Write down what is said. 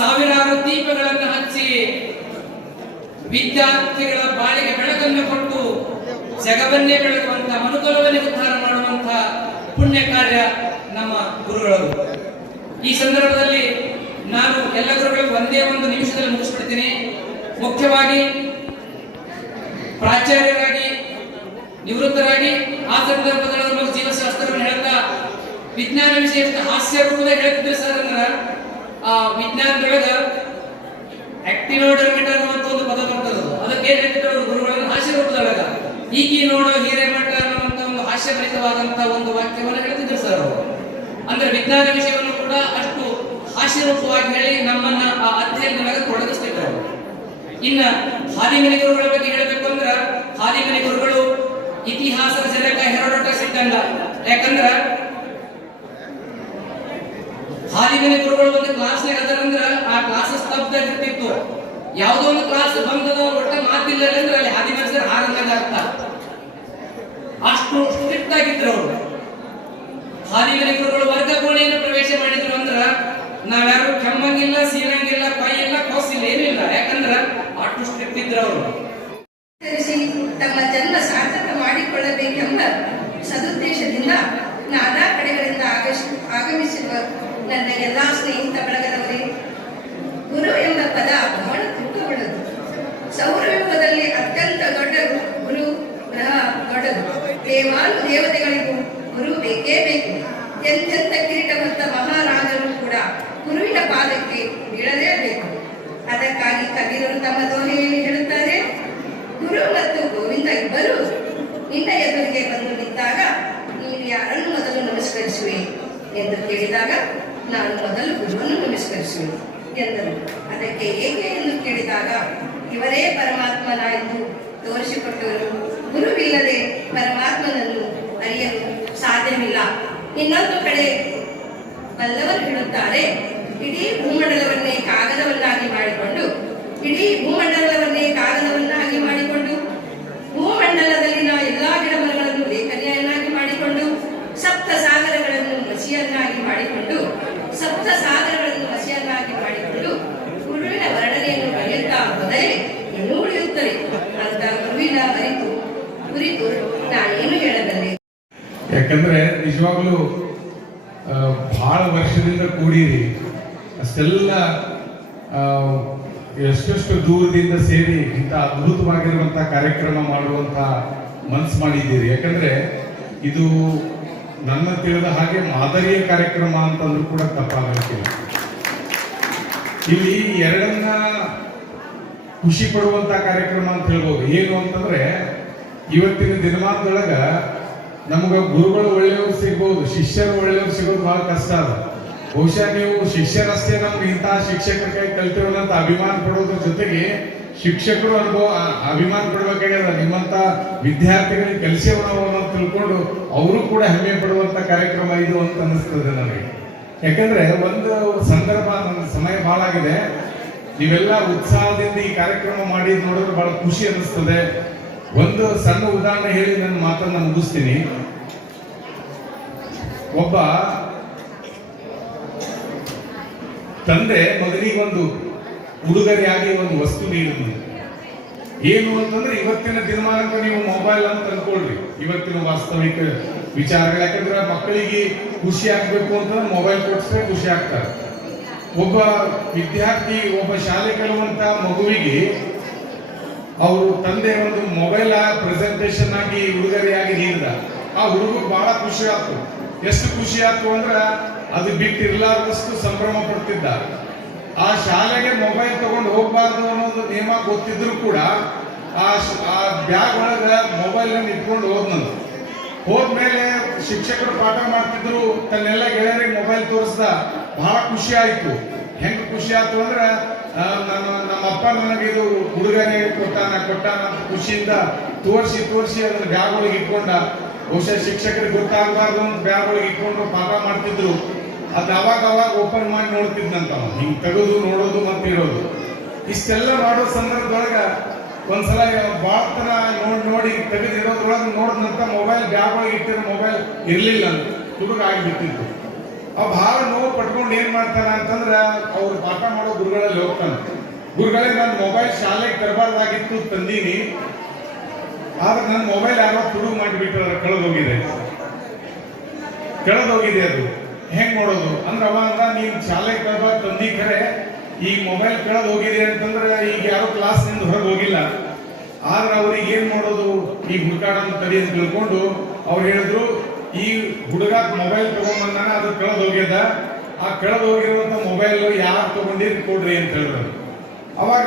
ಸಾವಿರಾರು ದೀಪಗಳನ್ನು ಹಚ್ಚಿ ವಿದ್ಯಾರ್ಥಿಗಳ ಬಾಳಿಗೆ ಬೆಳಕನ್ನು ಕೊಟ್ಟು ಜಗವನ್ನೇ ಬೆಳಗುವಂತ ಮನುಕುಲವನ್ನೇ ಉದ್ಧಾರ ಮಾಡುವಂತ ಪುಣ್ಯ ಕಾರ್ಯ ನಮ್ಮ ಗುರುಗಳು. ಈ ಸಂದರ್ಭದಲ್ಲಿ ನಾನು ಎಲ್ಲ ಗುರುಗಳು ಒಂದೇ ಒಂದು ನಿಮಿಷದಲ್ಲಿ ಮುಗಿಸ್ಬಿಡ್ತೀನಿ. ಮುಖ್ಯವಾಗಿ ಪ್ರಾಚಾರ್ಯರಾಗಿ, ನಿವೃತ್ತರಾಗಿ ಆ ಸಂದರ್ಭದಲ್ಲಿ ಜೀವಶಾಸ್ತ್ರವನ್ನು ಹೇಳ್ತಾ ವಿಜ್ಞಾನ ವಿಷಯ ಹಾಸ್ಯ ರೂಪದಲ್ಲಿ ಹೇಳ್ತಿದ್ರೆ ಸರ್ ಅಂದ್ರ ವಿಜ್ಞಾನದೊಳಗ ಆಕ್ಟಿನೋಡರ್ಮಿಟ ಅನ್ನುವಂತ ಒಂದು ಪದ ಬರ್ತದೆ. ಅದಕ್ಕೆ ಏನ್ ಹೇಳ್ತಿದ್ರು ಅವ್ರು? ಗುರುಗಳು, ಹಾಸ್ಯ ರೂಪದೊಳಗ. ಈಗಿ ನೋಡೋ ಹಿರೇಮಠ ಅನ್ನುವಂತ ಒಂದು ಹಾಸ್ಯಭರಿತವಾದಂತ ಒಂದು ವಾಕ್ಯವನ್ನು ಹೇಳ್ತಿದ್ರು ಸರ್ ಅವರು. ಅಂದ್ರೆ ವಿಜ್ಞಾನ ವಿಷಯವನ್ನು ಕೂಡ ಅಷ್ಟು ಹಾಸ್ಯ ಹೇಳಿ ನಮ್ಮನ್ನ ಆ ಅಧ್ಯಯನದೊಳಗ ತೊಡಗಿಸ್ತಿದ್ರು ಅವರು. ಇನ್ನ ಹಾದಿಮನಿ ಗುರುಗಳ ಬಗ್ಗೆ ಹೇಳಬೇಕು ಅಂದ್ರೆ, ಹಾದಿಮನಿ ಗುರುಗಳು ಇತಿಹಾಸದ ಜನಕ ಹೆರೋಡೋಟಸ್ ಇದ್ದಂಗ. ಯಾಕಂದ್ರ ಹಾದಿಮನಿ ಗುರುಗಳು ಒಂದು ಕ್ಲಾಸ್ನಾಗ ಅದರಂದ್ರ ಆ ಕ್ಲಾಸ್ ಸ್ತಬ್ಧ ಇರ್ತಿತ್ತು. ಯಾವುದೋ ಒಂದು ಕ್ಲಾಸ್ ಬಂದದ ಒಟ್ಟ ಮಾತಿಲ್ಲ ಅಂದ್ರೆ ಅಲ್ಲಿ ಹಾದಿ ಸರ್ ಹಾರಂದಾಗ ಅರ್ಥ ಅಷ್ಟು ಸ್ಟ್ರಿಕ್ಟ್ ಆಗಿದ್ರು ಅವರು. ಹಾದಿಮನಿ ಗುರುಗಳು ವರ್ಗ ಕೋಣೆಯನ್ನು ಪ್ರವೇಶ ಮಾಡಿದ್ರು ಅಂದ್ರ ನಾವ್ಯಾರು ಕೆಮ್ಮಂಗಿಲ್ಲ ಸೀರಂಗಿಲ್ಲ ಕೈ ಇಲ್ಲ ಕೋಸಿಲ್ಲ ಏನಿಲ್ಲ ಯಾಕಂದ್ರ ಅಷ್ಟು ಸ್ಟ್ರಿಕ್ಟ್ ಇದ್ರು ಅವರು. ತಮ್ಮ ಜನ್ಮ ಸಾರ್ಥಕ ಮಾಡಿಕೊಳ್ಳಬೇಕೆಂಬ ಸದುದ್ದೇಶದಿಂದ ನಾನಾ ಕಡೆಗಳಿಂದ ಆಗಮಿಸಿ ಆಗಮಿಸಿರುವ ನನ್ನ ಎಲ್ಲಾ ಸ್ನೇಹಿತ ಬಳಗದವರೇ, ಗುರು ಎಂಬ ಪದ ಬಹಳ ದುಃಖಗೊಳ್ಳದು. ಸೌರವ್ಯೂಹದಲ್ಲಿ ಅತ್ಯಂತ ದೊಡ್ಡ ಗುರು, ಗ್ರಹ ದೊಡ್ಡದು. ದೇವಾಲು ದೇವತೆಗಳಿಗೂ ಗುರು ಬೇಕೇ ಬೇಕು. ಎಂತೆಂತ ಕಿರೀಟ ಹೊತ್ತ ಮಹಾರಾಜರು ಕೂಡ ಗುರುವಿನ ಪಾದಕ್ಕೆ ಬೀಳಲೇಬೇಕು ಅದಕ್ಕಾಗಿ ಕವಿರರು ತಮ್ಮ ದೋಹೆಯಲ್ಲಿ ಹೇಳುತ್ತಾರೆ, ಗುರು ಮತ್ತು ಗೋವಿಂದ ಇಬ್ಬರು ನಿನ್ನ ಎದುರಿಗೆ ಬಂದು ನಿಂತಾಗ ನೀನು ಯಾರನ್ನು ಮೊದಲು ನಮಸ್ಕರಿಸುವೆ? ಎಂದು ಕೇಳಿದಾಗ ನಾನು ಮೊದಲು ಗುರುವನ್ನು ನಮಸ್ಕರಿಸುವೆನು. ಎಂದರು ಅದಕ್ಕೆ ಏಕೆ ಎಂದು ಕೇಳಿದಾಗ, ಇವರೇ ಪರಮಾತ್ಮನ ಎಂದು ತೋರಿಸಿಕೊಟ್ಟವರು ಗುರುವಿಲ್ಲದೆ ಪರಮಾತ್ಮನನ್ನು ಅರಿಯಲು ಸಾಧ್ಯವಿಲ್ಲ. ಇನ್ನೊಂದು ಕಡೆ ಬಲ್ಲವರು ಹೇಳುತ್ತಾರೆ, ಇಡೀ ಭೂಮಂಡಲವನ್ನೇ ಯಾಕಂದ್ರೆ ನಿಜವಾಗ್ಲೂ ಬಹಳ ವರ್ಷದಿಂದ ಕೂಡಿರಿ. ಅಷ್ಟೆಲ್ಲ ಎಷ್ಟೆಷ್ಟು ದೂರದಿಂದ ಸೇರಿ ಇಂಥ ಅದ್ಭುತವಾಗಿರುವಂಥ ಕಾರ್ಯಕ್ರಮ ಮಾಡುವಂತ ಮನ್ಸು ಮಾಡಿದ್ದೀರಿ. ಯಾಕಂದ್ರೆ ಇದು ನನ್ನ ತಿಳಿದ ಹಾಗೆ ಮಾದರಿಯ ಕಾರ್ಯಕ್ರಮ ಅಂತಂದ್ರೂ ಕೂಡ ತಪ್ಪಾಗಲಿಕ್ಕಿಲ್ಲ ಇಲ್ಲಿ. ಎರಡನ್ನ ಖುಷಿ ಪಡುವಂತ ಕಾರ್ಯಕ್ರಮ ಅಂತ ಹೇಳ್ಬೋದು. ಏನು ಅಂತಂದ್ರೆ, ಇವತ್ತಿನ ದಿನಮಾನದೊಳಗ ನಮ್ಗ ಗುರುಗಳು ಒಳ್ಳೆಯವರು ಸಿಗ್ಬೋದು, ಶಿಷ್ಯರು ಒಳ್ಳೆಯವರು ಸಿಗೋದು ಬಹಳ ಕಷ್ಟ ಅದ. ಬಹುಶಃ ನೀವು ಶಿಷ್ಯರಷ್ಟೇ ನಮ್ಗೆ ಇಂತಹ ಕೈ ಅಂತ ಅಭಿಮಾನ ಪಡೋದ್ರ ಜೊತೆಗೆ ಶಿಕ್ಷಕರು ಅನುಭವ ಅಭಿಮಾನ ಪಡ್ಬೇಕಾಗ್ಯದ ನಿಮ್ಮಂತ ವಿದ್ಯಾರ್ಥಿಗಳಿಗೆ ಕಲಿಸಿ ನಾವು ಅನ್ನೋದು ತಿಳ್ಕೊಂಡು ಅವರು ಕೂಡ ಹೆಮ್ಮೆ ಪಡುವಂತ ಕಾರ್ಯಕ್ರಮ ಇದು ಅಂತ ಅನಿಸ್ತದೆ ನನಗೆ. ಯಾಕಂದ್ರೆ ಒಂದು ಸಂದರ್ಭ ನನ್ನ ಸಮಯ ಬಹಳ ಆಗಿದೆ. ನೀವೆಲ್ಲ ಉತ್ಸಾಹದಿಂದ ಈ ಕಾರ್ಯಕ್ರಮ ಮಾಡಿ ನೋಡಿದ್ರೆ ಬಹಳ ಖುಷಿ ಅನಿಸ್ತದೆ ಒಂದು ಸಣ್ಣ ಉದಾಹರಣೆ ಹೇಳಿ ನನ್ನ ಮಾತನ್ನ ಮುಗಿಸ್ತೀನಿ. ಒಬ್ಬ ತಂದೆ ಮಗನಿಗೊಂದು ಉಡುಗೊರೆಯಾಗಿ ಒಂದು ವಸ್ತು ನೀಡಿದ್ನು. ಏನು ಅಂತಂದ್ರೆ ಇವತ್ತಿನ ದಿನಮಾನಕ್ಕೆ ನೀವು ಮೊಬೈಲ್ ಅಂತ ಅನ್ಕೊಳ್ರಿ ಇವತ್ತಿನ ವಾಸ್ತವಿಕ ವಿಚಾರಗಳು. ಯಾಕಂದ್ರೆ ಮಕ್ಕಳಿಗೆ ಖುಷಿ ಆಗ್ಬೇಕು ಅಂತಂದ್ರೆ ಮೊಬೈಲ್ ಕೊಡಿಸ್ರೆ ಖುಷಿ ಆಗ್ತಾರೆ. ಒಬ್ಬ ವಿದ್ಯಾರ್ಥಿ, ಒಬ್ಬ ಶಾಲೆ ಕಲಿಯುವಂತ ಮಗುವಿಗೆ ಅವರು ತಂದೆ ಒಂದು ಮೊಬೈಲ್ ಪ್ರೆಸೆಂಟೇಶನ್ ಆಗಿ ಉಡುಗೊರೆಯಾಗಿ ನೀಡಿದ. ಆ ಹುಡುಗ ಬಹಳ ಖುಷಿ ಆಯ್ತು. ಎಷ್ಟು ಖುಷಿ ಆಯ್ತು ಅಂದ್ರೆ ಅದು ಬಿಟ್ಟಿರ್ಲಾರ್ದಷ್ಟು ಸಂಭ್ರಮ ಪಡ್ತಿದ್ದ. ಆ ಶಾಲೆಗೆ ಮೊಬೈಲ್ ತಗೊಂಡು ಹೋಗ್ಬಾರ್ದು ಅನ್ನೋದು ನಿಯಮ ಗೊತ್ತಿದ್ರು ಕೂಡ ಆ ಬ್ಯಾಗ್ ಒಳಗೆ ಮೊಬೈಲ್ ಇಟ್ಕೊಂಡು ಹೋದ್ನಂತ ಹೋದ್ಮೇಲೆ ಶಿಕ್ಷಕರು ಪಾಠ ಮಾಡ್ತಿದ್ರು. ತನ್ನೆಲ್ಲ ಗೆಳೆಯರಿಗೆ ಮೊಬೈಲ್ ತೋರಿಸ್ದ. ಬಹಳ ಖುಷಿ ಆಯ್ತು. ಹೆಂಗ್ ಖುಷಿ ಆಯ್ತು ಅಂದ್ರ ನಮ್ಮ ನಮ್ಮ ಅಪ್ಪ ನನಗೆ ಇದು ಉಡುಗೊರೆ ಕೊಟ್ಟಾನ ಕೊಟ್ಟಾನ ಖುಷಿಯಿಂದ ತೋರಿಸಿ ತೋರಿಸಿ ಅದನ್ನ ಬ್ಯಾಗ್ ಇಟ್ಕೊಂಡ. ಬಹುಶಃ ಶಿಕ್ಷಕರಿಗೆ ಗೊತ್ತಾಗಬಾರ್ದು ಅಂತ ಬ್ಯಾಗ್ ಒಳಗೆ ಇಟ್ಕೊಂಡು ಪಾಠ ಮಾಡ್ತಿದ್ರು. ಅದು ಅವಾಗ ಅವಾಗ ಓಪನ್ ಮಾಡಿ ನೋಡ್ತಿದ್ನಂತ. ಹಿಂಗ್ ತೆಗೆದು ನೋಡೋದು ಮತ್ತೆ ಇರೋದು. ಇಷ್ಟೆಲ್ಲ ಮಾಡೋ ಸಂದರ್ಭದೊಳಗ ಒಂದ್ಸಲ ಭಾಳ ತರ ನೋಡಿ ನೋಡಿ ತೆಗೆದಿರೋದ್ರೊಳಗೆ ನೋಡಿದಂತ ಮೊಬೈಲ್ ಬ್ಯಾಗ್ ಒಳಗೆ ಇಟ್ಟಿರೋ ಮೊಬೈಲ್ ಇರಲಿಲ್ಲ ಅಂತ. ಹುಡುಗ ಆಗಿಬಿಟ್ಟಿತ್ತು ಅವ ಭಾಳ ನೋವು ಪಟ್ಕೊಂಡು ಏನ್ ಮಾಡ್ತಾನ ಅಂತಂದ್ರ ಅವ್ರು ಪಾಠ ಮಾಡೋ ಗುರುಗಳಲ್ಲಿ ಹೋಗ್ತಾನ. ಗುರುಗಳೇ, ನನ್ನ ಮೊಬೈಲ್ ಶಾಲೆಗೆ ತರಬಾರ್ದಾಗಿತ್ತು ತಂದೀನಿ. ಆದ್ರೆ ನನ್ನ ಮೊಬೈಲ್ ಯಾರೋ ತುಡು ಮಾಡಿಬಿಟ್ರ ಕಳೆದೋಗಿದೆ ಕಳೆದೋಗಿದೆ ಅದು. ಹೆಂಗ್ ಮಾಡೋದು? ಅಂದ್ರೆ ಅವ ಅಂದ, ನೀನ್ ಶಾಲೆಗೆ ತರಬಾರ್ದು ತಂದಿ ಕರೆ. ಈ ಮೊಬೈಲ್ ಕಳೆದು ಹೋಗಿದೆ ಅಂತಂದ್ರೆ ಈಗ ಯಾರು ಕ್ಲಾಸ್ನಿಂದ ಹೊರಗೆ ಹೋಗಿಲ್ಲ. ಆದ್ರೆ ಅವ್ರಿಗೆ ಏನ್ ಮಾಡೋದು? ಈ ಹುಡುಕಾಡ ತಡಿ ಅಂತ ತಿಳ್ಕೊಂಡು ಅವ್ರು ಹೇಳಿದ್ರು ಈ ಹುಡುಗ ಮೊಬೈಲ್ ತಗೊಂಡ್ಬಂದಾನೆ ಅದು ಕಳೆದು ಆ ಕಳೆದು ಹೋಗಿರುವಂತ ಮೊಬೈಲ್ ಯಾರು ತಗೊಂಡಿದ್ ಕೊಡ್ರಿ ಅಂತ ಹೇಳಿದ್ರು. ಅವಾಗ